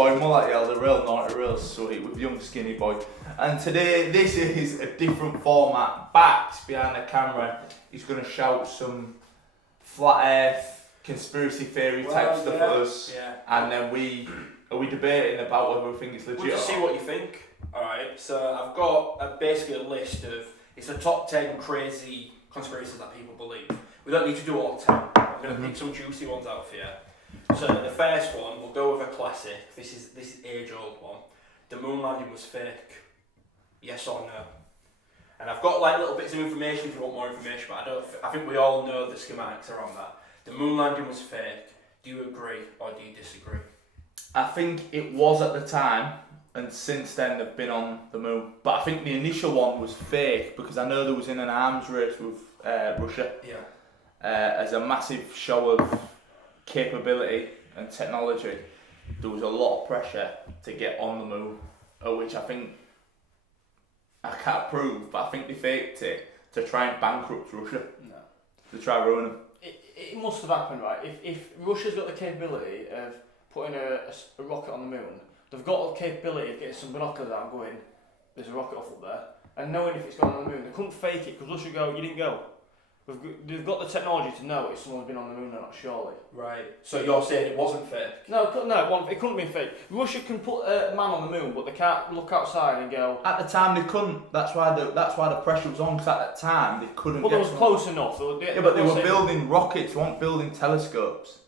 boy Mully, a real naughty, real sweet with young skinny boy. And today this is a different format. Bax behind the camera, he's going to shout some flat earth, conspiracy theory type stuff at us. Yeah. And then we debating about whether we think it's legit. We'll just see what you think. Alright, so I've got basically a list of, it's the top 10 crazy conspiracies that people believe. We don't need to do all 10. I'm going to pick some juicy ones out for you. So the first one, we'll go with a classic. This is age-old one. The moon landing was fake. Yes or no? And I've got like little bits of information if you want more information, but I think we all know the schematics around that. The moon landing was fake. Do you agree or do you disagree? I think it was at the time, and since then they've been on the moon. But I think the initial one was fake because I know there was in an arms race with Russia. Yeah. As a massive show of capability and technology, there was a lot of pressure to get on the moon, which I think I can't prove, but I think they faked it to try and bankrupt Russia. No. To try ruin them. It must have happened, right? If Russia's got the capability of putting a rocket on the moon, they've got the capability of getting some binoculars out and going, there's a rocket off up there, and knowing if it's gone on the moon. They couldn't fake it because Russia go, you didn't go. They've got the technology to know if someone's been on the moon or not, surely. Right. So you're saying it wasn't fake? No, it couldn't have been fake. Russia can put a man on the moon, but they can't look outside and go. At the time they couldn't. That's why the pressure was on. Because at that time they couldn't. But get it was close enough. Yeah, but they were building rockets. They weren't building telescopes.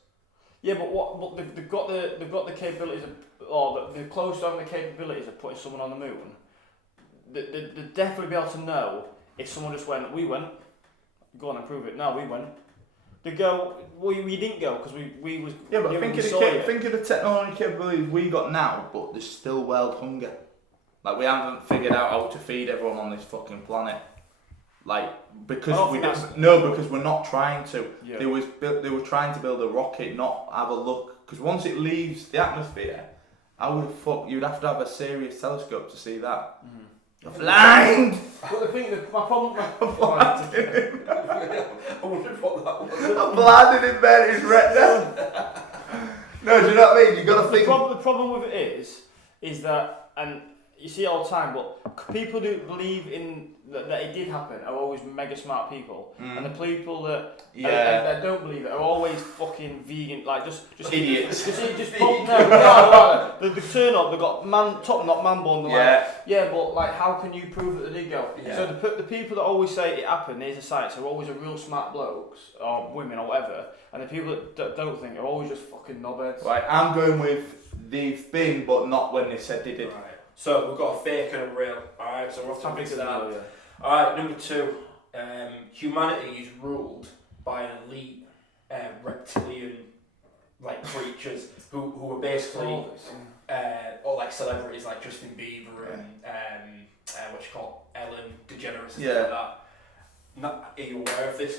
Yeah, but what? But they've got the capabilities of, or they're close to having the capabilities of putting someone on the moon. They'd definitely be able to know if someone just went. We went. Go on and prove it. No, we went. They go. We didn't go because we was. Yeah, but think of the technology capabilities we got now, but there's still world hunger. Like we haven't figured out how to feed everyone on this fucking planet. Like because we're not trying to. Yeah. They were trying to build a rocket, not have a look. Because once it leaves the atmosphere, you'd have to have a serious telescope to see that. Mm-hmm. Blind! But the thing, my problem. I wondered what that was. I'm blinded in bed, his retina. No, do you know what I mean? You got to think. The problem with it is that, and you see it all the time, but people who believe in that it did happen are always mega smart people, and the people that don't believe it are always fucking vegan, like just idiots. They turn up, they've got top knot man bun. But like, how can you prove that they did go? Yeah. So the people that always say it happened, there's a science, are always a real smart blokes or women or whatever, and the people that don't think are always just fucking knobheads. Right, I'm going with they've been, but not when they said they did. Right. So we've got a fake and a real. Alright, so we're off to fix that. Yeah. Alright, number 2. Humanity is ruled by an elite reptilian like creatures who are basically or like celebrities like Justin Bieber and what you call Ellen DeGeneres and stuff like that. Are you aware of this?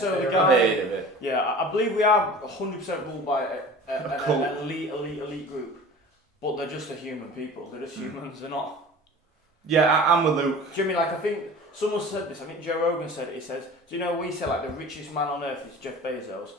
So the guy. I've heard of it. Yeah, I believe we are 100% ruled by an elite group, but they're just a human people. They're just humans. They're not. Yeah, I'm with Luke. Do you mean like I think someone said this? I think Joe Rogan said it. He says, "Do you know we say like the richest man on earth is Jeff Bezos,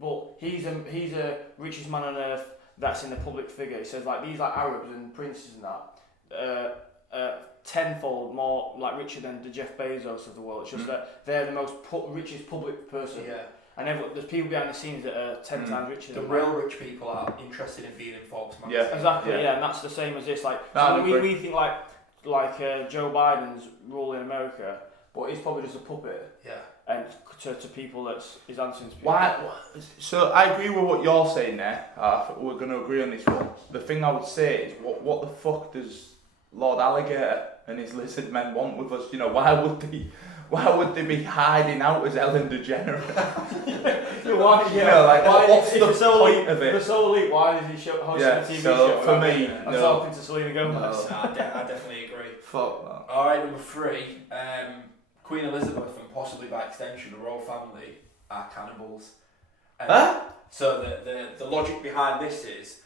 but he's a richest man on earth that's in the public figure." He says like these like Arabs and princes and that tenfold more like richer than the Jeff Bezos of the world. It's just that they're the most richest public person. Yeah. And there's people behind the scenes that are 10 times richer than the real rich people are interested in being in Forbes magazine. Yeah, exactly. Yeah, and that's the same as this. Like, so we think like Joe Biden's ruling America, but he's probably just a puppet. Yeah. And to people that's his answering to people. Why? So I agree with what you're saying there. We're going to agree on this one. The thing I would say is, what the fuck does Lord Alligator and his lizard men want with us? You know, why would they be hiding out as Ellen DeGeneres? What's the point of it? If it's so elite, why is he hosting a TV show? For me, and talking to Selena Gomez. No, I definitely agree. Fuck that. Alright, number 3. Queen Elizabeth and possibly by extension the royal family are cannibals. So the logic behind this is,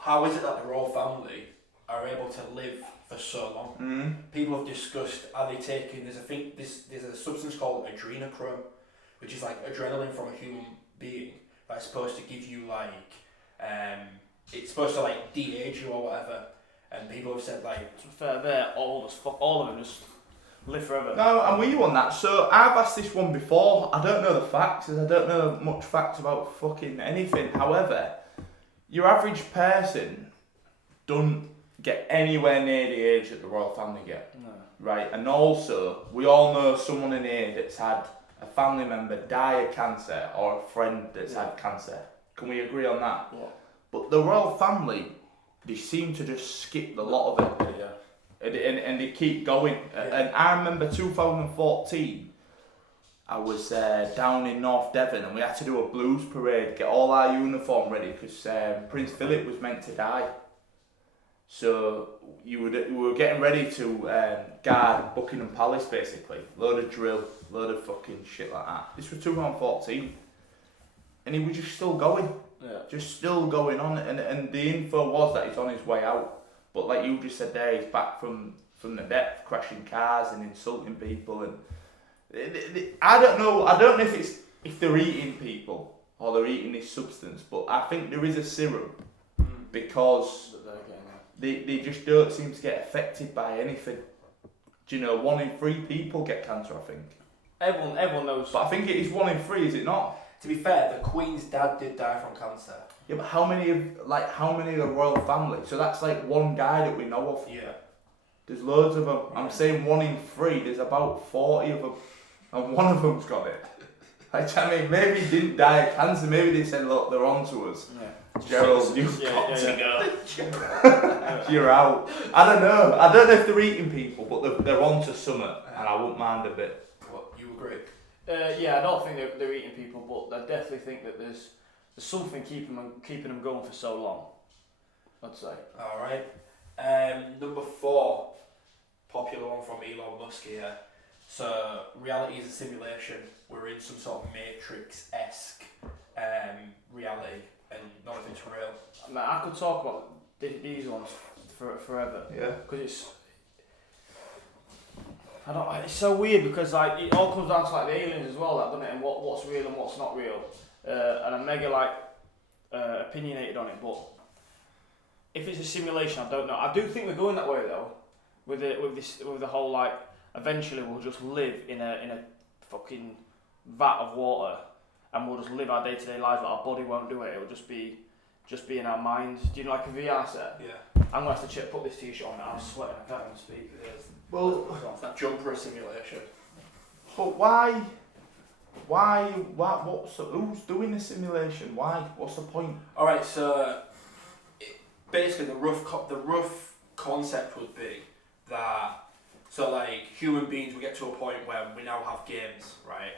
how is it that the royal family are able to live for so long? People have discussed, are they taking, there's a substance called adrenochrome, which is like adrenaline from a human being that's supposed to give you like It's supposed to like de-age you or whatever, and people have said like, To be fair, they're old as fuck. All of them just live forever. No, I'm with you on that. So I've asked this one before. I don't know the facts, as I don't know much facts about fucking anything. However, your average person don't get anywhere near the age that the royal family get. No. Right, and also we all know someone in here that's had a family member die of cancer or a friend that's had cancer. Can we agree on that? Yeah. But the royal family, they seem to just skip the lot of it. Yeah. And they keep going. And I remember 2014, I was down in North Devon and we had to do a blues parade, get all our uniform ready because Prince Philip was meant to die. So we were getting ready to guard Buckingham Palace basically. Load of drill, load of fucking shit like that. This was 2014. And he was just still going. Yeah. Just still going on. And the info was that he's on his way out. But like you just said there, he's back from the depth, crashing cars and insulting people. And I don't know if they're eating people or they're eating this substance, but I think there is a serum because they just don't seem to get affected by anything. Do you know, 1 in 3 people get cancer, I think. Everyone knows. But I think it is 1 in 3, is it not? to be fair, the Queen's dad did die from cancer. Yeah, but how many of the royal family? So that's like one guy that we know of. Yeah. There's loads of them. Yeah. I'm saying 1 in 3. There's about 40 of them, and one of them's got it. Like, I mean, maybe he didn't die of cancer. Maybe they said, look, they're on to us. Yeah. Gerald, you've got to go. You're out. I don't know. I don't know if they're eating people, but they're on to something, and I wouldn't mind a bit. What, you agree? Yeah, I don't think they're eating people, but I definitely think that there's something keeping them going for so long. I'd say. All right. Number 4, popular one from Elon Musk here. So reality is a simulation. We're in some sort of Matrix-esque reality, and nothing's real. Man, I could talk about these ones forever. Yeah. Because it's so weird because like it all comes down to like the aliens as well, like, doesn't it? And what's real and what's not real. And I'm mega opinionated on it, but if it's a simulation, I don't know. I do think we're going that way though, with the whole like eventually we'll just live in a fucking vat of water, and we'll just live our day-to-day lives. But our body won't do it. It'll just be in our minds. Do you know, like a VR set? Yeah. I'm gonna have to put this t-shirt on. I'm sweating. I can't even speak. Well, It's that jumper simulation. but why? Who's doing the simulation? Why? What's the point? All right. So basically, the rough concept would be that. So like human beings, we get to a point where we now have games, right?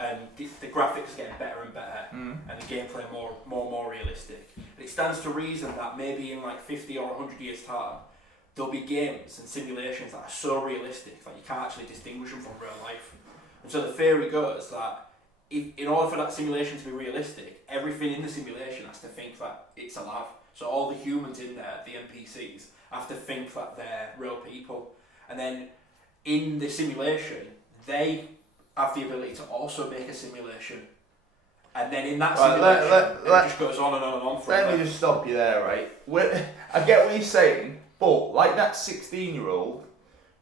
And the graphics are getting better and better, and the gameplay more realistic. And it stands to reason that maybe in like 50 or 100 years' time, there'll be games and simulations that are so realistic that you can't actually distinguish them from real life. And so the theory goes that in order for that simulation to be realistic, everything in the simulation has to think that it's alive. So all the humans in there, the NPCs, have to think that they're real people. And then in the simulation, they have the ability to also make a simulation. And then in that simulation, it just goes on and on and on forever. Let me just stop you there, right? I get what you're saying, but like that 16-year-old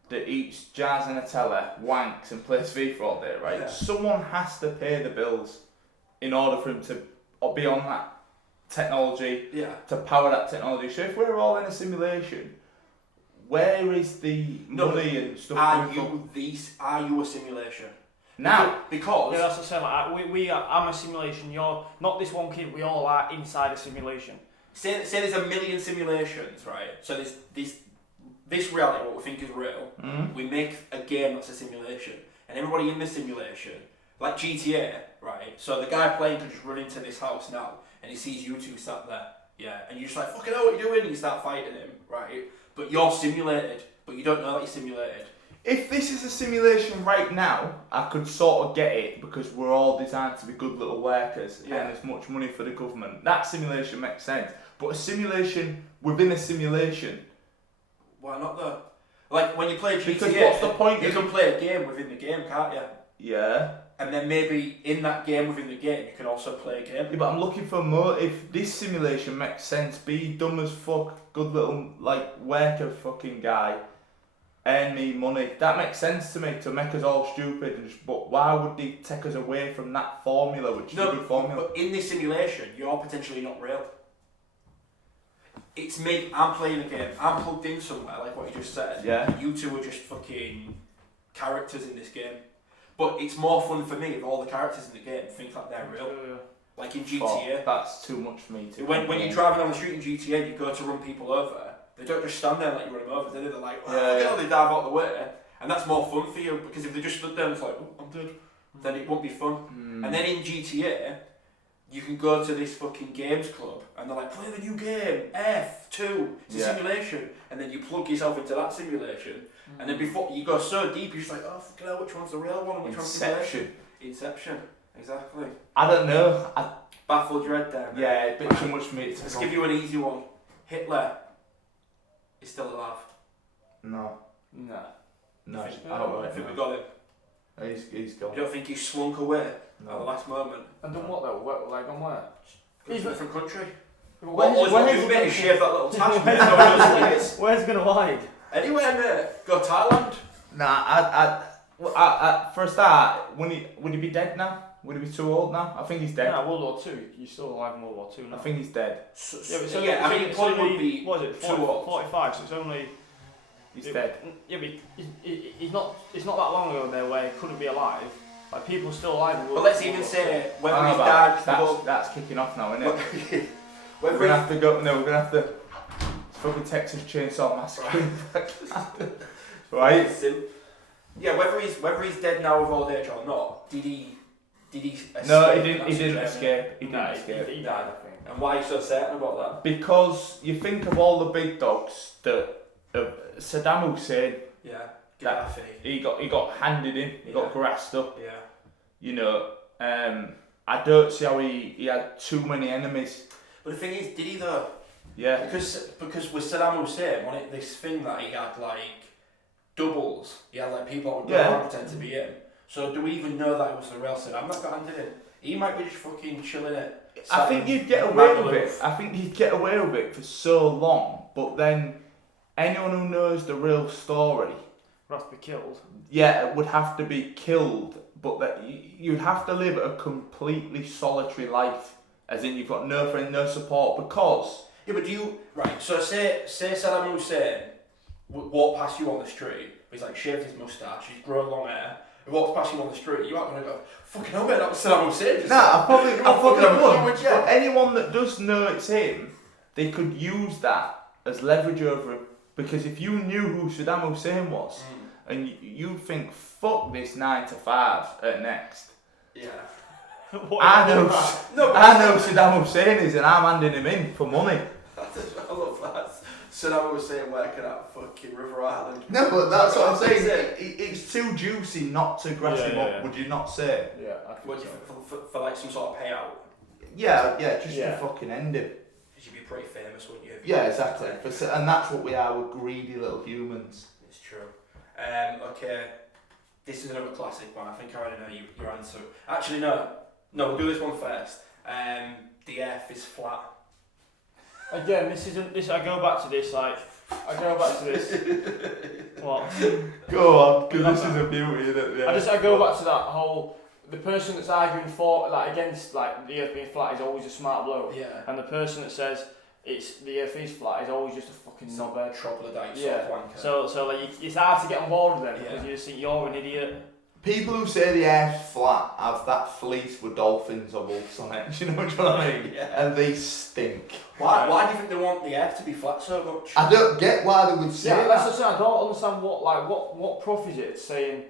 that eats jars and Nutella, wanks and plays FIFA all day, right? Yeah. Someone has to pay the bills in order for him to be on that technology, to power that technology. So if we're all in a simulation, where is the money and stuff Are coming from? Are you a simulation? Now, Because Yeah, that's the same. Like, I'm a simulation. You're not this one kid. We all are inside a simulation. say there's a million simulations, right? So there's this reality, what we think is real. We make a game that's a simulation, and everybody in the simulation, like GTA, right? So the guy playing can just run into this house now, and he sees you two sat there, and you're just like, fucking hell, what are you doing? And you start fighting him, right? But you're simulated, but you don't know that you're simulated. if this is a simulation right now, I could sort of get it because we're all designed to be good little workers and there's much money for the government. That simulation makes sense. But a simulation within a simulation. Why not though? Like when you play GTA, Because what's the point? You can play a game within the game, can't you? Yeah. and then maybe in that game within the game you can also play a game. Yeah, but I'm looking for more. If this simulation makes sense, be dumb as fuck, good little like worker fucking guy, earn me money. That makes sense to me to make us all stupid. And just, but why would they take us away from that formula, which is a good formula? But in this simulation, you're potentially not real. It's me. I'm playing a game. I'm plugged in somewhere, like what you just said. Yeah. You two are just fucking characters in this game. But it's more fun for me if all the characters in the game think like they're real. Like in GTA. That's too much for me to. When you're driving on the street in GTA and you go to run people over, they don't just stand there and let you run them over. They're like, oh, they dive out the way. And that's more fun for you because if they just stood there and it's like, oh, I'm dead, then it won't be fun. And then in GTA, you can go to this fucking games club and they're like, play the new game, F2, it's a simulation. And then you plug yourself into that simulation. And then before you go so deep, you're just like, oh, fucking hell, which one's the real one and which one's the simulation? Inception, exactly. I don't know. Baffled your head down. Yeah, a bit too much for me to Let's give you an easy one. Hitler is still alive. No. No. No, I I think we got him. He's gone. You don't think he slunk away at the No. last moment? And done what though? What, like on where? He's a different country. Where's You mate, shave that little tash, mate. No one knows who he is. Where's he gonna hide? Anywhere, mate. Go Thailand. Nah, for a start, would he be dead now? Would he be too old now? I think he's dead. No, World War Two. You're still alive in World War Two now. I think he's dead. I mean, he probably would be. What is it? 45. So it's only. He's dead. Yeah, but he's not. It's not that long ago there where he couldn't be alive. Like people are still alive. But let's even say whether he's died. That's kicking off now, isn't it? We're gonna have to go. No, we're gonna have to. It's fucking Texas Chainsaw Massacre. Right. Yeah, whether he's dead now of old age or not, did he escape? No, he didn't escape. He didn't escape. He died, I think. And why are you so certain about that? Because you think of all the big dogs that Saddam Hussein. Yeah. That he got handed in. He got grassed up. Yeah. You know, I don't see how he had too many enemies. But the thing is, did he though? Yeah. Because with Saddam Hussein, this thing that he had like doubles. He had like people that would go around and pretend to be him. So do we even know that it was the real Saddam that got handed in? He might be just fucking chilling it. I think you'd get away with it. I think you'd get away with it for so long, but then anyone who knows the real story would have to be killed. Yeah, would have to be killed, but that you'd have to live a completely solitary life, as in you've got no friend, no support, because... Yeah, but do you... Right, so say Saddam Hussein walked past you on the street, he's like shaved his moustache, he's grown long hair, he walks past you on the street, you aren't going to go, fucking hell mate, that was Saddam Hussein. Nah, I probably would, but anyone that does know it's him, they could use that as leverage over him, because if you knew who Saddam Hussein was, and you think, fuck this 9 to 5 at Next. Yeah. I know Saddam Hussein is, and I'm handing him in for money. I love that. Saddam Hussein working at fucking River Island. No, but that's what I'm saying. It's too juicy not to grass him up. Would you not say? Yeah, I think so. For like some sort of payout. Yeah, just to fucking end him. You'd be pretty famous, wouldn't you? Yeah, exactly. And that's what we are. We're greedy little humans. It's true. Okay. This is another classic one. I think I already know your answer. Actually, no, we'll do this one first. The Earth is flat. Again, this. I go back to this. What? Go on, because this is a beauty, isn't it? Yeah. I go back to that whole. The person that's arguing for, against, the Earth being flat is always a smart bloke. Yeah. And the person that says the Earth is flat is always just a fucking knobhead. Troglodyte Yeah. sort of wanker. So it's hard to get on board with them because you just think you're an idiot. People who say the Earth's flat have that fleece with dolphins or wolves on it. Do you know what I mean? Yeah. And they stink. Why do you think they want the Earth to be flat so much? I don't get why they would say that. That's the thing. I don't understand what proof is it saying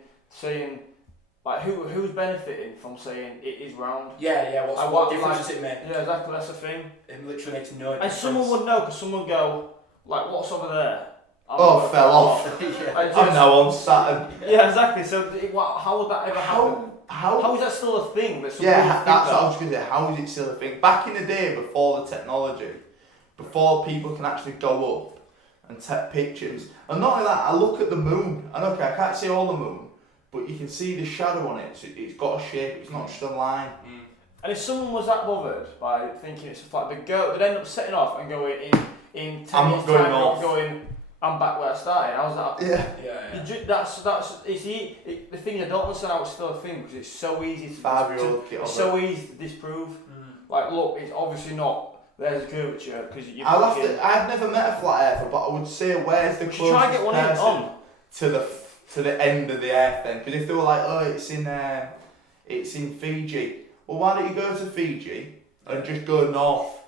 who's benefiting from saying it is round. Yeah. What difference does it make? Yeah, exactly. That's the thing. It literally makes no difference. And someone would know because someone would go what's over there? Fell off. I'm now on Saturn. Yeah, exactly. So how would that ever happen? How is that still a thing? That's what I was going to say. How is it still a thing? Back in the day, before the technology, before people can actually go up and take pictures, and not only that, I look at the moon, and okay, I can't see all the moon, but you can see the shadow on it. So it's got a shape. It's not just a line. And if someone was that bothered by thinking it's a flat, they'd end up setting off and going in 10 I'm years not going time, off. going, I'm back where I started. How's that? Yeah. That's the thing. I don't understand how it's still a thing because it's so easy to 5-year-old get it's on so easy to disprove. Like, look, it's obviously not. There's a curvature because you. I've never met a flat earther, but I would say where's the closest try and get one person on to the end of the earth then? Because if they were like, oh, it's in Fiji. Well, why don't you go to Fiji and just go north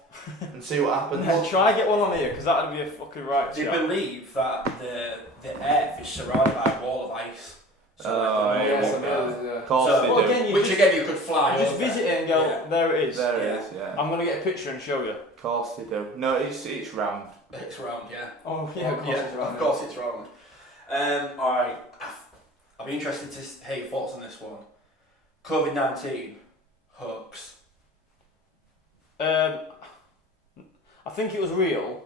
and see what happens? Try and get one on here because that would be a fucking right. Do you believe that the Earth is surrounded by a wall of ice? Of course so, again, which you could fly. You just visit it and go, there it is. There it is, yeah. I'm gonna get a picture and show you. Of course they do. No, it's round. It's round, yeah. Oh yeah, Of course it's round. Alright, I'll be interested to hear your thoughts on this one. COVID-19 hoax. I think it was real.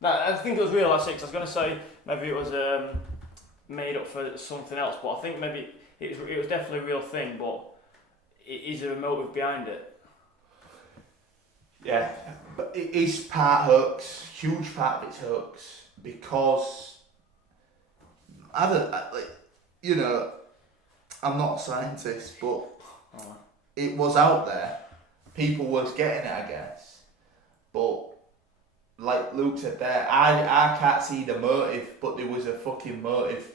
No, I think it was real. That's it. 'Cause I was gonna say maybe it was made up for something else, but I think maybe it was definitely a real thing. But is there a motive behind it? Yeah, but it is part hoax. Huge part of it's hoax because I'm not a scientist, but it was out there. People was getting it, I guess. But like Luke said there, I can't see the motive, but there was a fucking motive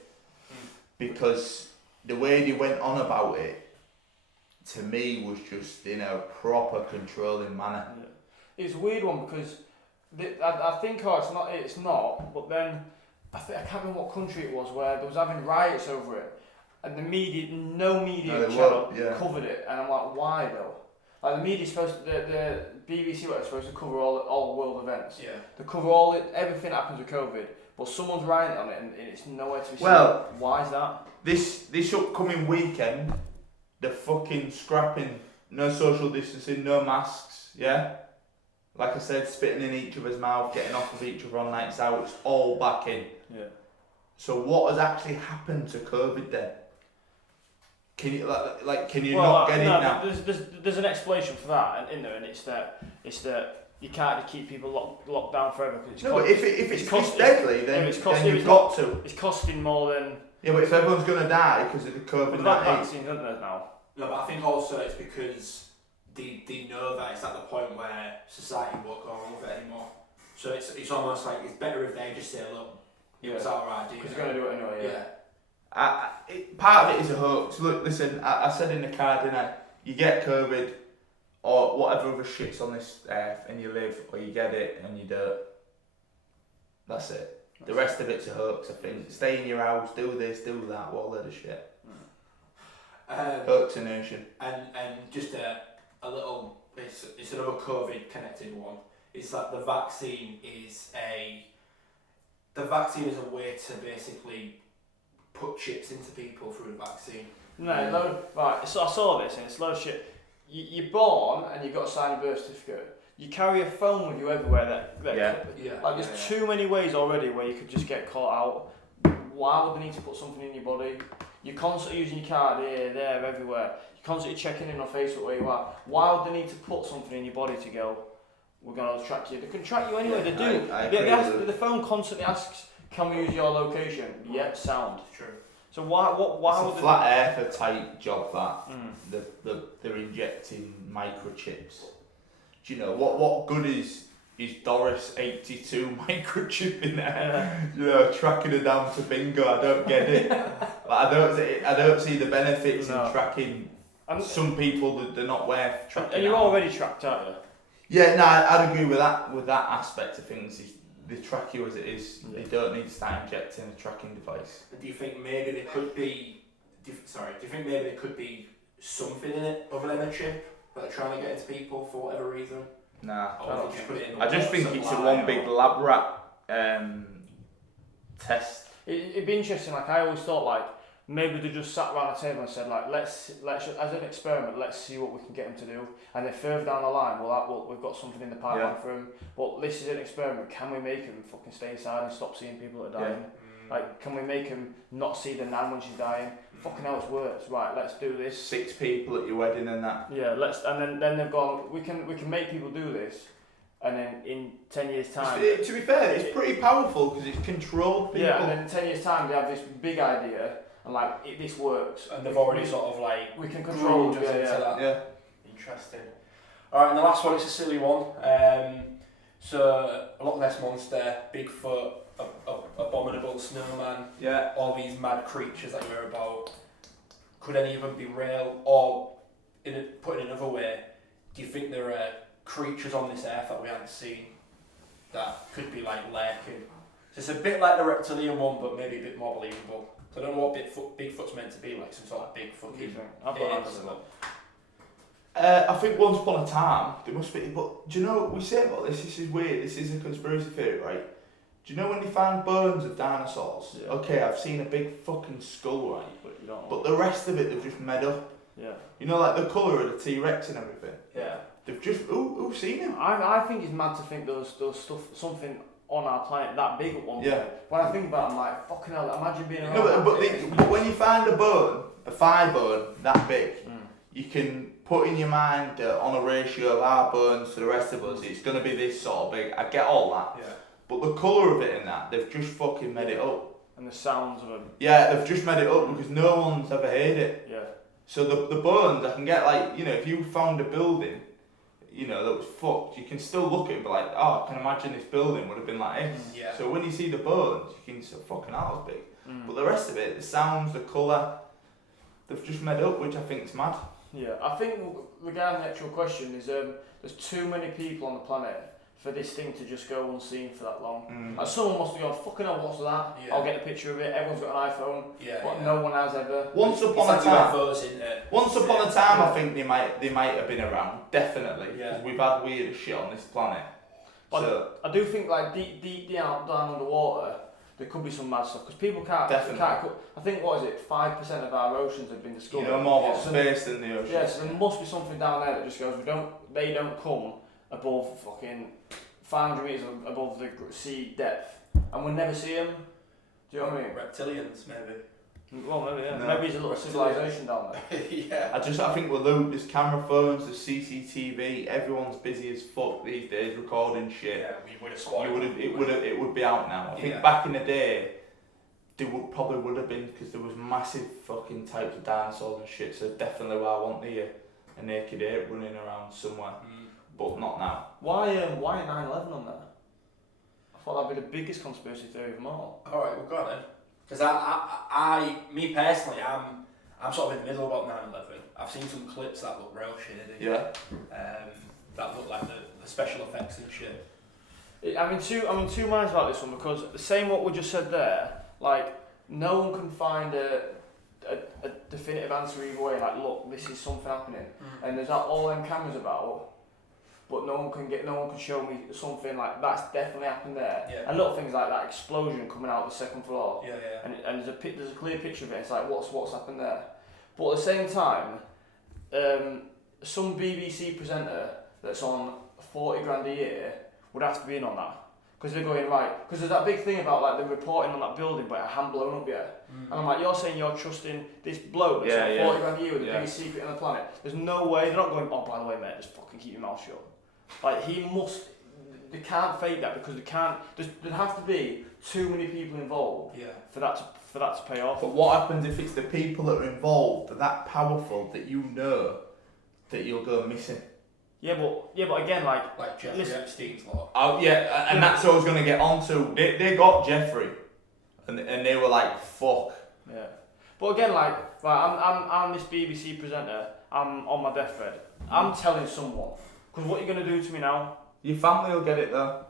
because the way they went on about it, to me, was just in a proper controlling manner. Yeah. It's a weird one because I think it's not, but then I can't remember what country it was where they was having riots over it, and no media channel covered it, and I'm like, why though? Like the media's supposed to, the BBC was supposed to cover all world events. Yeah. They cover everything that happens with COVID, but someone's writing on it and it's nowhere to be seen. Well, why is that? This upcoming weekend, they're fucking scrapping no social distancing, no masks, yeah? Like I said, spitting in each other's mouth, getting off of each other on nights out, it's all back in. Yeah. So what has actually happened to COVID then? Can you not get it now? There's an explanation for that in there, and it's that you can't just keep people locked down forever. But if it's deadly, then you've got to. It's costing more than. Yeah, but if everyone's gonna die because of the COVID-19. Vaccines, isn't there now? No, but I think also it's because they know that it's at the point where society won't go on with it anymore. So it's almost like it's better if they just say, look, it was our idea. Because they're gonna do it anyway. Yeah. Part of it is a hoax. Look, listen, I said in the card, didn't I? You get COVID or whatever other shit's on this earth and you live, or you get it and you don't. That's it. The rest of it's a hoax, I think. Stay in your house, do this, do that, all that shit. Hoaxination. And just a little, it's another COVID connected one. It's that the vaccine is a way to basically put chips into people through the vaccine. No, right, so I saw this and it's a load of shit. You're born and you've got to sign a birth certificate. You carry a phone with you everywhere there's too many ways already where you could just get caught out. Why would they need to put something in your body? You're constantly using your card here, there, everywhere. You're constantly checking in on Facebook where you are. Why would they need to put something in your body to go, we're going to track you? They can track you anyway, they do. The phone constantly asks, can we use your location? Yep, sound. True. So why it's would a flat earther type job that they're injecting microchips. Do you know what good is Doris 82 microchipping there? Tracking her down to bingo. I don't get it. I don't see the benefits in tracking some people that they're not worth tracking. And you're already tracked, aren't you? Yeah, no, I'd agree with that aspect of things. They track you as it is. They don't need to start injecting a tracking device. Do you think maybe there could be? Do you think maybe there could be something in it other than a chip that they're trying to get into people for whatever reason? Nah. I just think it's a one big lab rat test. It'd be interesting. Like I always thought, like maybe they just sat around a table and said, like let's as an experiment, let's see what we can get them to do. And then further down the line, we've got something in the pipeline for them. But this is an experiment. Can we make them fucking stay inside and stop seeing people that are dying? Like, can we make him not see the nan when she's dying? Fucking hell, it's worse. Right, let's do this. 6 people at your wedding and that. Yeah, and then they've gone. We can make people do this, and then in 10 years' time. To be fair, it's pretty powerful because it's controlled people. Yeah, and then in 10 years' time they have this big idea, and like this works. And they've already sort of like we can control groomed us into that. Yeah. Interesting. Alright, and the last one is a silly one. So a Loch Ness monster, Bigfoot, abominable snowman, Yeah. all these mad creatures that you hear about. Could any of them be real? Or, put in another way, do you think there are creatures on this earth that we haven't seen that could be like lurking? So it's a bit like the reptilian one, but maybe a bit more believable. So I don't know what Bigfoot's meant to be, like some sort of big fucking I've got answers. I think once upon a time there must be, but do you know we say about this? This is weird. This is a conspiracy theory, right? Do you know when they found bones of dinosaurs? Yeah. Okay, I've seen a big fucking skull, right? But you don't. But the rest of it they've just made up. Yeah. You know, like the colour of the T-Rex and everything. Yeah. They've just who's seen him? I think it's mad to think those stuff something on our planet that big at one point. When I think about it, I'm like, fucking hell, imagine being around. No, but when you find a bone, a thigh bone that big, you can put in your mind that on a ratio of our bones to the rest of us, it's going to be this sort of big. I get all that. Yeah. But the colour of it in that, they've just fucking made it up. And the sounds of them. Yeah, they've just made it up because no one's ever heard it. Yeah. So the bones, I can get like, you know, if you found a building, you know, that was fucked, you can still look at it and be like, oh, I can imagine this building would have been like this. Yeah. So when you see the bones, you can say, fucking hell, that was big. But the rest of it, the sounds, the colour, they've just made up, which I think is mad. Yeah, I think regarding the actual question is there's too many people on the planet for this thing to just go unseen for that long. Like someone must have gone, fucking hell, what's that? Yeah. I'll get a picture of it. Everyone's got an iPhone, Yeah. but no one has ever. Once It's upon like a time, UFOs, isn't it? once upon a time, I think they might have been around, definitely, Yeah. because we've had weird shit on this planet. But So I do think like deep down underwater, there could be some mad stuff because people can't. Definitely. I think what is it? 5% of our oceans have been you discovered. know more about So- space than the ocean. Yeah, so there must be something down there that just goes. They don't come above fucking 500 meters above the sea depth, and we'll never see them. Do you know what I mean? Reptilians, maybe. Well, maybe yeah. No. Maybe there's a little Reptilian. civilization down there. Yeah. I think with Luke, there's camera phones, there's CCTV, everyone's busy as fuck these days recording shit. Yeah, we would have squatted. It would be out now. I think Yeah. back in the day, probably would have been because there was massive fucking types of dinosaurs and shit. So definitely where I want a naked ape running around somewhere, but not now. Why 9/11 on there? I thought that'd be the biggest conspiracy theory of them all. Alright, well, go on then. Because me personally, I'm sort of in the middle about 9/11. I've seen some clips that look real shitty. Yeah. That look like the special effects and shit. I'm in two minds about this one because the same what we just said there. Like no one can find a definitive answer either way. Like look, this is something happening, and there's all them cameras about. But no one can show me something like that's definitely happened there. Yeah. And little things like that explosion coming out of the second floor. Yeah, yeah. And there's a clear picture of it. It's like what's happened there. But at the same time, some BBC presenter that's on 40 grand a year would have to be in on that because they're going right. Because there's that big thing about like the reporting on that building, but it hadn't blown up yet. And I'm like, you're saying you're trusting this bloke that's on 40 grand a year with the biggest secret on the planet. There's no way they're not going. Oh, by the way, mate, just fucking keep your mouth shut. Like they can't fake that because they can't. There'd have to be too many people involved for that to pay off. But what happens if it's the people that are involved that are that powerful that you know that you'll go missing? Yeah, but again, like Jeffrey Epstein's law. Oh yeah, and that's what I was gonna get onto. They got Jeffrey, and they were like, fuck. Yeah, but again, like right, I'm this BBC presenter. I'm on my deathbed. I'm telling someone because what are you gonna do to me now? Your family will get it though.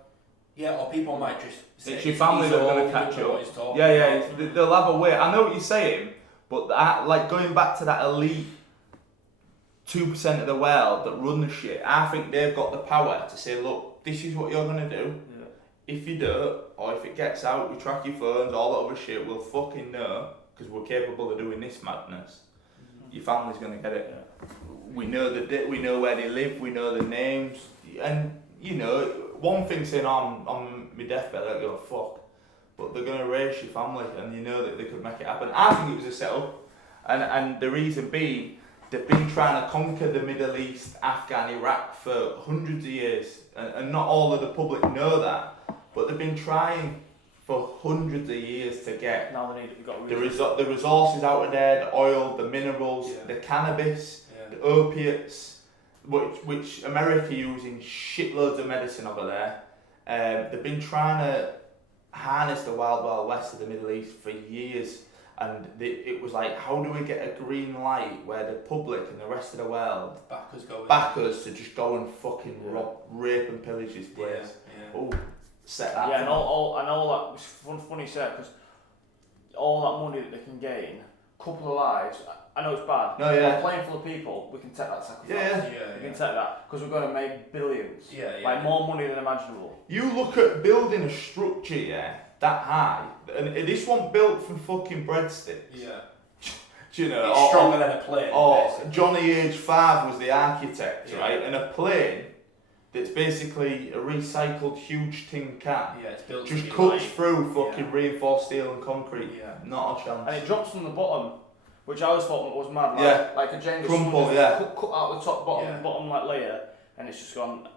Yeah, or people might just say It's your family that are going to catch up. up. Yeah, they'll have a way. I know what you're saying, but like going back to that elite 2% of the world that run the shit, I think they've got the power to say, look, this is what you're going to do. Yeah. If you don't, or if it gets out, we track your phones, all that other shit, we'll fucking know, because we're capable of doing this madness. Your family's going to get it. Yeah. We know we know where they live, we know the names, and you know, one thing saying on my deathbed, I don't give a fuck. but they're going to race your family, and you know that they could make it happen. I think it was a setup, and the reason being, they've been trying to conquer the Middle East, Afghan, Iraq for hundreds of years, and not all of the public know that, but they've been trying for hundreds of years to get Now they need got the resources out of there, the oil, the minerals, the cannabis, the opiates, which America using shitloads of medicine over there. They've been trying to harness the wild west of the Middle East for years, and it was like, how do we get a green light where the public and the rest of the world back us to just go and fucking rob, rape and pillage this place? Oh, set that. Yeah, and all that was funny set, because all that money that they can gain, couple of lives. I know it's bad. No, yeah. A plane full of people, we can take that sacrifice. Yeah. We can take that because we're going to make billions. Like more money than imaginable. You look at building a structure, that high, and this one built from fucking breadsticks. Yeah. Do you know? It's stronger than a plane. Or basically. Johnny Age 5 was the architect, right? And a plane that's basically a recycled huge tin can. Yeah, it's built. Just cuts through fucking reinforced steel and concrete. Yeah. Not a chance. And it drops from the bottom, which I always thought was mad. Like a Jenga. Crumple, cut out the top, bottom like layer, and it's just gone.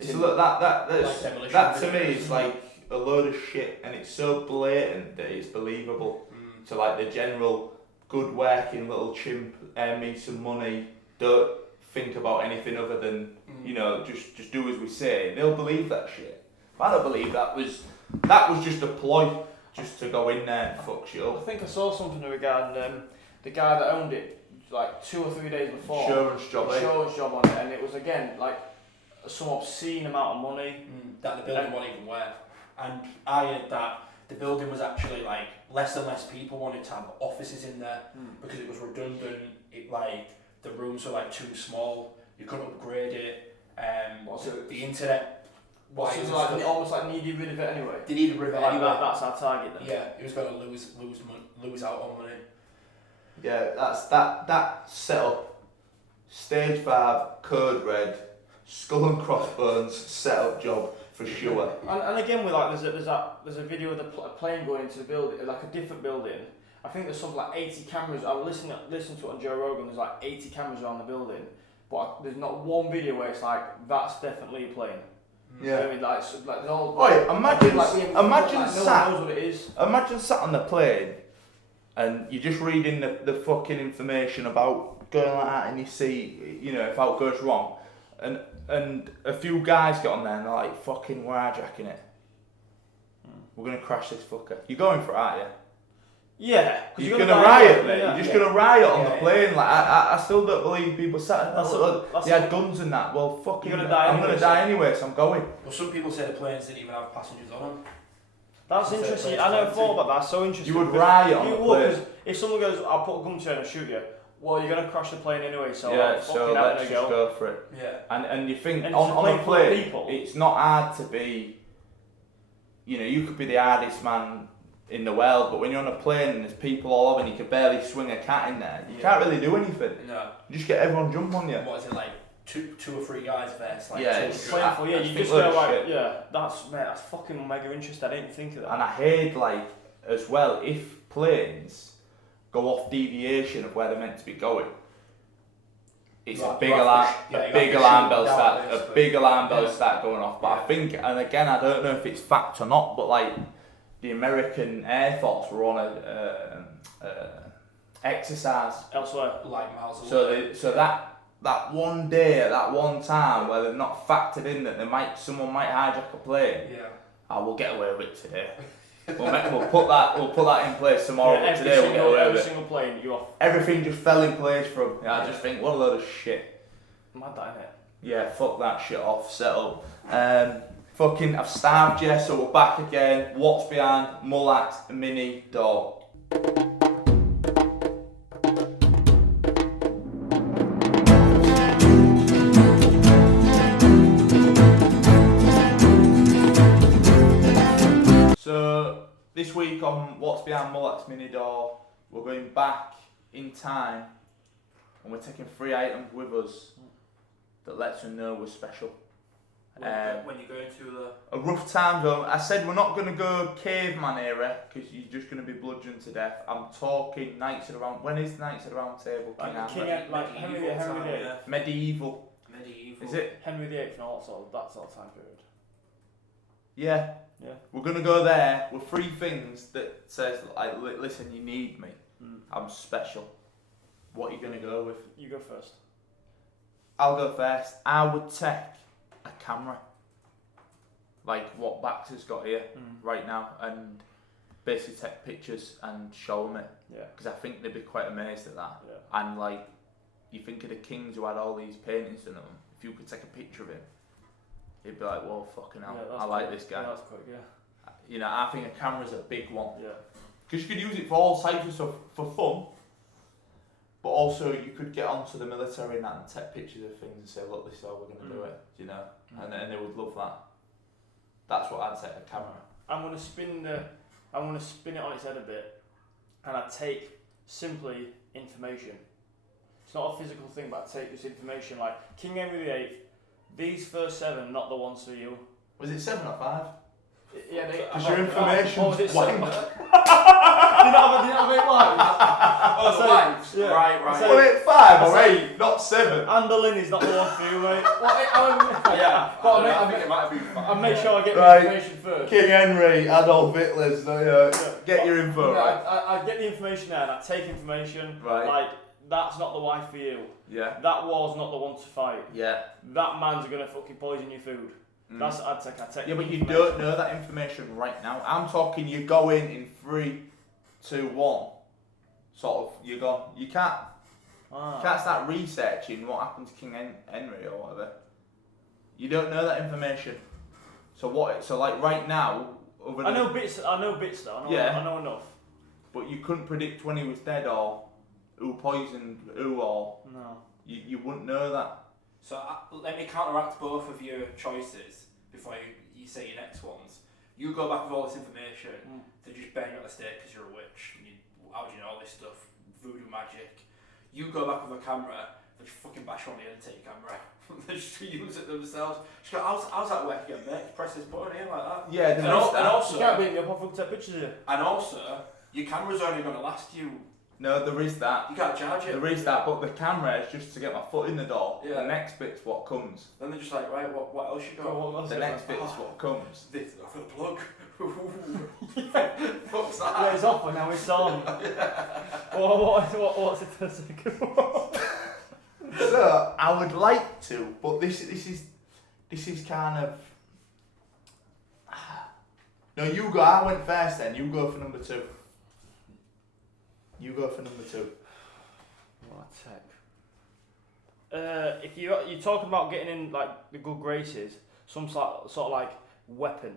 So look, that to me videos. is like a load of shit, and it's so blatant that it's believable. To like the general good working little chimp, earn me some money, don't think about anything other than you know, just do as we say. They'll believe that shit. I don't believe that was just a ploy, just to go in there and fuck shit I up. think I saw something regarding the guy that owned it like 2 or 3 days before. Insurance job On it, and it was again like some obscene amount of money that the building wasn't even worth. And I heard that the building was actually like less and less people wanted to have offices in there because it was redundant. It like the rooms were like too small. You couldn't upgrade it. The internet. Almost like needed rid of it anyway. They needed rid of it anyway. That's our target then. Yeah, he was going to lose out on money. Yeah, that's that setup. Stage 5, code red, skull and crossbones setup job for sure. And again, with like there's a video of a plane going into the building, like a different building. I think there's something like 80 cameras. I was listening to it on Joe Rogan. There's like 80 cameras around the building, but there's not one video where it's like that's definitely a plane. Yeah. I mean, like there's all. Oi, imagine no one sat. knows what it is. Imagine sat on the plane, and you're just reading the fucking information about going like that in your seat. You know, if out goes wrong, and a few guys get on there and they're like, fucking, we're hijacking it. We're gonna crash this fucker. You're going for it, aren't you? Yeah. You're gonna riot, mate. You're just gonna riot on the plane. Like I still don't believe people sat. They had guns and that. Well, fucking, you're gonna die I'm gonna die anyway, so I'm going. Well, some people say the planes didn't even have passengers on them. That's interesting. I never thought about that. That's so interesting. You would riot on the plane. Because if someone goes, I'll put a gun to you and I'll shoot you. Well, you're gonna crash the plane anyway, so yeah, I'm so fucking let's having a just go. go for it. Yeah. And you think and on a plane, people. it's not hard to be. You know, you could be the hardest man in the world, but when you're on a plane and there's people all over and you can barely swing a cat in there, you can't really do anything. No. You just get everyone jump on you. What is it like? Two or three guys first? Like Yeah, It's painful, yeah. You just go like, that's fucking mega interesting. I didn't think of that. And I heard like as well, if planes go off deviation of where they're meant to be going, it's a big alarm. A big alarm bell start going off. But I think, and again, I don't know if it's fact or not, but like the American Air Force were on a exercise elsewhere, like miles away. So that one day, at that one time where they've not factored in that someone might hijack a plane. Yeah. I will get away with it today. We'll put that in place tomorrow. But today we'll get away with every it. single plane you off. Everything just fell in place for them. I just think, what a load of shit. Mad that, innit? Yeah, fuck that shit off. Settle. Fucking, I've starved you, so we're back again. What's behind Mully's mini door? So this week on What's Behind Mully's mini door, we're going back in time and we're taking 3 items with us that lets us know we're special. When you go into a rough time zone. I said we're not going to go caveman era because you're just going to be bludgeoned to death. I'm talking Knights of the Round. When is Knights of the Round Table? Henry VIII. Medieval. Medieval. Is it? Henry VIII and all that sort of time period. Yeah. Yeah. We're going to go there with 3 things that says, like, listen, you need me. I'm special. What are you going to go with? You go first. I'll go first. I would take a camera, like what Baxter's got here right now, and basically take pictures and show them it. Yeah. Because I think they'd be quite amazed at that. Yeah. And like, you think of the kings who had all these paintings in them. If you could take a picture of him, he'd be like, "Whoa, fucking hell! Yeah, I like this guy." Yeah, that's quick. Yeah. You know, I think a camera's a big one. Yeah. Because you could use it for all types of stuff, for fun, but also you could get onto the military and that and take pictures of things and say, look, this is how we're going to do it, you know, and they would love that. That's what I'd say, a camera. I'm gonna spin it on its head a bit, and I take simply information. It's not a physical thing, but I take this information, like King Henry VIII. These first 7, not the ones for you. Was it 7 or 5? Yeah, because your information. Oh, was it wank. 7? Did not have 8 lives? Oh, the wives. Yeah. Right. Was it 5 or 8? Not 7. And the Lin is not the one for you, mate. Yeah. But I think it might have been 5. I'll make sure I get the Right. information first. King Henry, Adolf Hitler's, get your info right. I get the information there, and I take information. Right. Like, that's not the wife for you. Yeah. That war's not the one to fight. Yeah. That man's gonna fucking poison your food. That's what I take. Yeah, but you don't know that information right now. I'm talking you go in 3, 2, 1. Sort of, you're gone. You can't start researching what happened to King Henry or whatever. You don't know that information. So like right now, I know bits though. I know enough. But you couldn't predict when he was dead or who poisoned who or no. You wouldn't know that. So let me counteract both of your choices before you say your next ones. You go back with all this information, they just burn you at the stake because you're a witch. And how do you know all this stuff? Voodoo magic. You go back with a camera, they just fucking bash you on the head and take your camera. They just use it themselves. Just go, how's that work again, mate? Press this button here like that. Yeah, and also you can't beat me up. I'll take pictures of you. And also, your camera's only going to last you. No, there is that. You can't charge it. There is that, but the camera is just to get my foot in the door. Yeah. The next bit's what comes. Then they're just like, right, what else you got? The next bit is what comes. This, I've got a plug. Fuck's that? Yeah, it's off, but now it's on. What's it the second one? So I would like to, but this is kind of. No, you go. I went first. Then you go for number 2. You go for number 2. What tech? If you're talking about getting in like the good graces, some sort of like weapon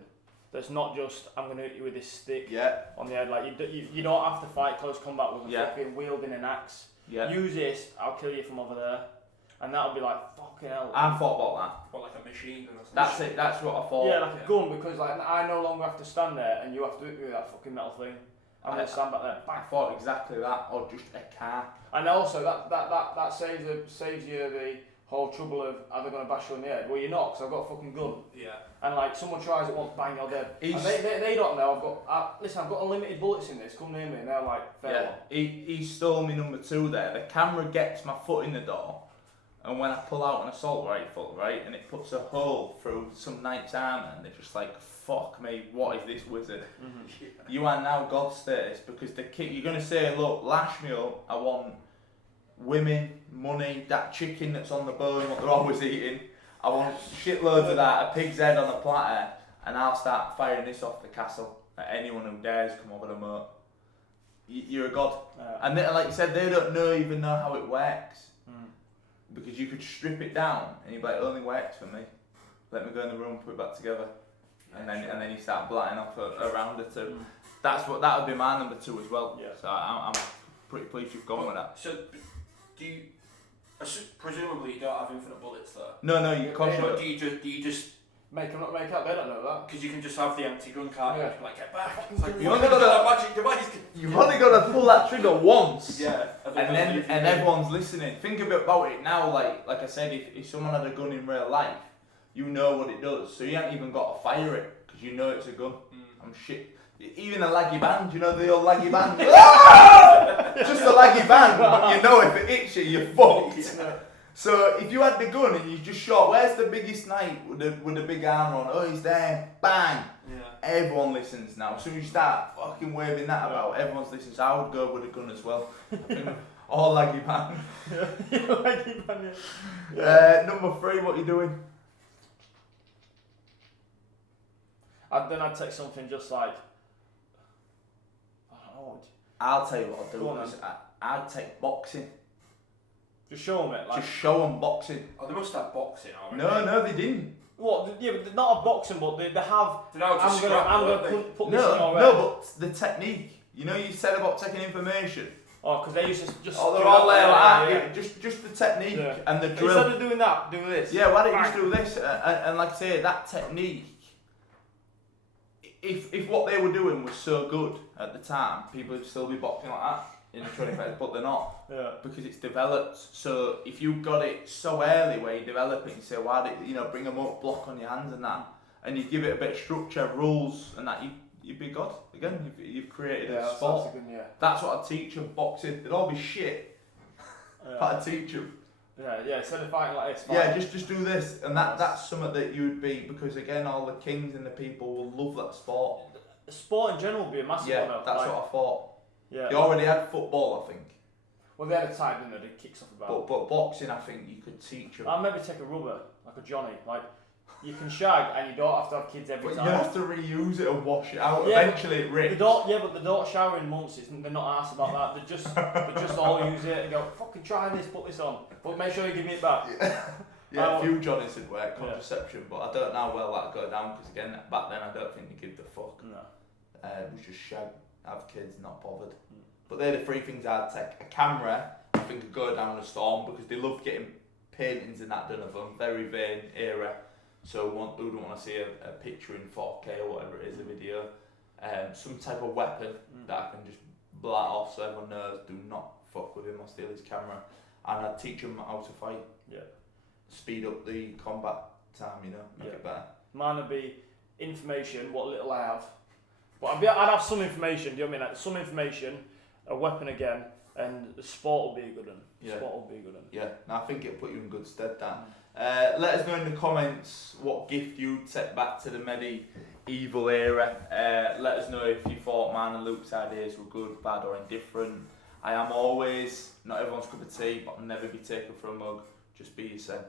that's not just I'm gonna hit you with this stick on the head. Like you don't have to fight close combat with fucking wielding an axe. Yeah. Use this, I'll kill you from over there, and that'll be like fucking hell. I thought about What, like a machine gun or something? that. That's it. That's what I thought. Yeah, like a gun, because like I no longer have to stand there and you have to hit me with that fucking metal thing. I'm gonna stand back there. I Bang. thought exactly that, or just a car. And also that saves you the whole trouble of are they going to bash you in the head? Well, you're not, because I've got a fucking gun. Yeah. And like someone tries it once, bang, you're dead. And they don't know. I've got unlimited bullets in this. Come near me, and they're like, fair one. He stole me number 2 there. The camera gets my foot in the door, and when I pull out an assault rifle, right, and it puts a hole through some knight's armour, and they're just like, fuck me, what is this wizard? You are now God status, because you're going to say, look, lash me up, I want women, money, that chicken that's on the bone, what they're always eating, I want shitloads of that, a pig's head on a platter, and I'll start firing this off the castle at anyone who dares come over the moat. You're a god. And like you said, they don't even know how it works. Because you could strip it down, and you'd be like, it only works for me. Let me go in the room, put it back together. And then you start blatting off a round or 2. That would be my number 2 as well. Yeah. So I'm pretty pleased you've gone with that. So do you? Presumably you don't have infinite bullets though. No, you can't. But do you just make them not make out? They don't know that. Because you can just have the empty gun cartridge, like get back. It's like, You've only got that magic device. You've only got to pull that trigger once. Yeah. And everyone's listening. Think about it now. Like I said, if someone had a gun in real life, you know what it does. So you haven't even got to fire it because you know it's a gun. I'm shit. Even a laggy band, you know the old laggy band? Just a laggy band, but you know if it hits you, you're fucked. So if you had the gun and you just shot, where's the biggest knight with the big arm on? Oh, he's there. Bang. Yeah. Everyone listens now. As soon as you start fucking waving that about, everyone's listening. So I would go with a gun as well. I think all laggy band. Laggy band, yeah. Number 3, what are you doing? Then I'd take something just like, I don't know. I'll tell you what I'll do. Go on, Is I'd take boxing. Just show them it. Like, Just show them boxing. Oh, they must have boxing already. No, they didn't. what? Yeah, but they're not a boxing, but they have. They're now just I'm gonna put this in your No, but the technique. You know, you said about taking information. Oh, because they used to just. Oh, they're do all that there there, like that. Just the technique Yeah. and the drill. Instead of doing that, do this. Yeah, why don't you just Bang. do this? And like I say, that technique. If what they were doing was so good at the time, people would still be boxing like that in the 25th, but they're not. Yeah. Because it's developed. So if you got it so early where you develop it, you say, why did bring them up, block on your hands and that, and you give it a bit of structure, rules, and that, you'd be good. Again, you've created a sport. That's a good, yeah. That's what I teach them. Boxing, they'd all be shit, but I teach them. Yeah. Instead of fighting like this. Yeah, just do this, and that's something that you would be, because again, all the kings and the people will love that sport. Sport in general would be a massive Yeah, one. that's what I thought. Yeah. They already had football, I think, Well, they had a time, didn't they? They kicked stuff about. but boxing, I think you could teach them. I'll maybe take a rubber, like a Johnny. Like, you can shag and you don't have to have kids every But time. you have to reuse it and wash it out. Yeah, Eventually, it rips. But they don't shower in months. They're not arsed about that. They just all use it and go, fucking try this, put this on, but make sure you give me it back. Yeah, a few Johnnies would wear contraception, but I don't know how well that'd go down, because again, back then I don't think they give the fuck. No. It was just shag, have kids, not bothered. But they're the 3 things I'd take. A camera, I think, could go down a storm, because they loved getting paintings and that done of them. Very vain era. So who don't want to see a picture in 4K or whatever it is, a video. Some type of weapon that I can just blat off so everyone knows, do not fuck with him or steal his camera. And I'd teach them how to fight. Yeah. Speed up the combat time, make it better. Mine would be information, what little I have. But I'd have some information, do you know what I mean? Like, some information, a weapon again, and the sport will be a good one. Yeah. Sport will be a good one. Yeah, no, I think it'll put you in good stead, Dan. Let us know in the comments what gift you'd take back to the medieval era. Let us know if you thought mine and Luke's ideas were good, bad or indifferent. I am always, not everyone's cup of tea, but I'll never be taken for a mug. Just be yourself.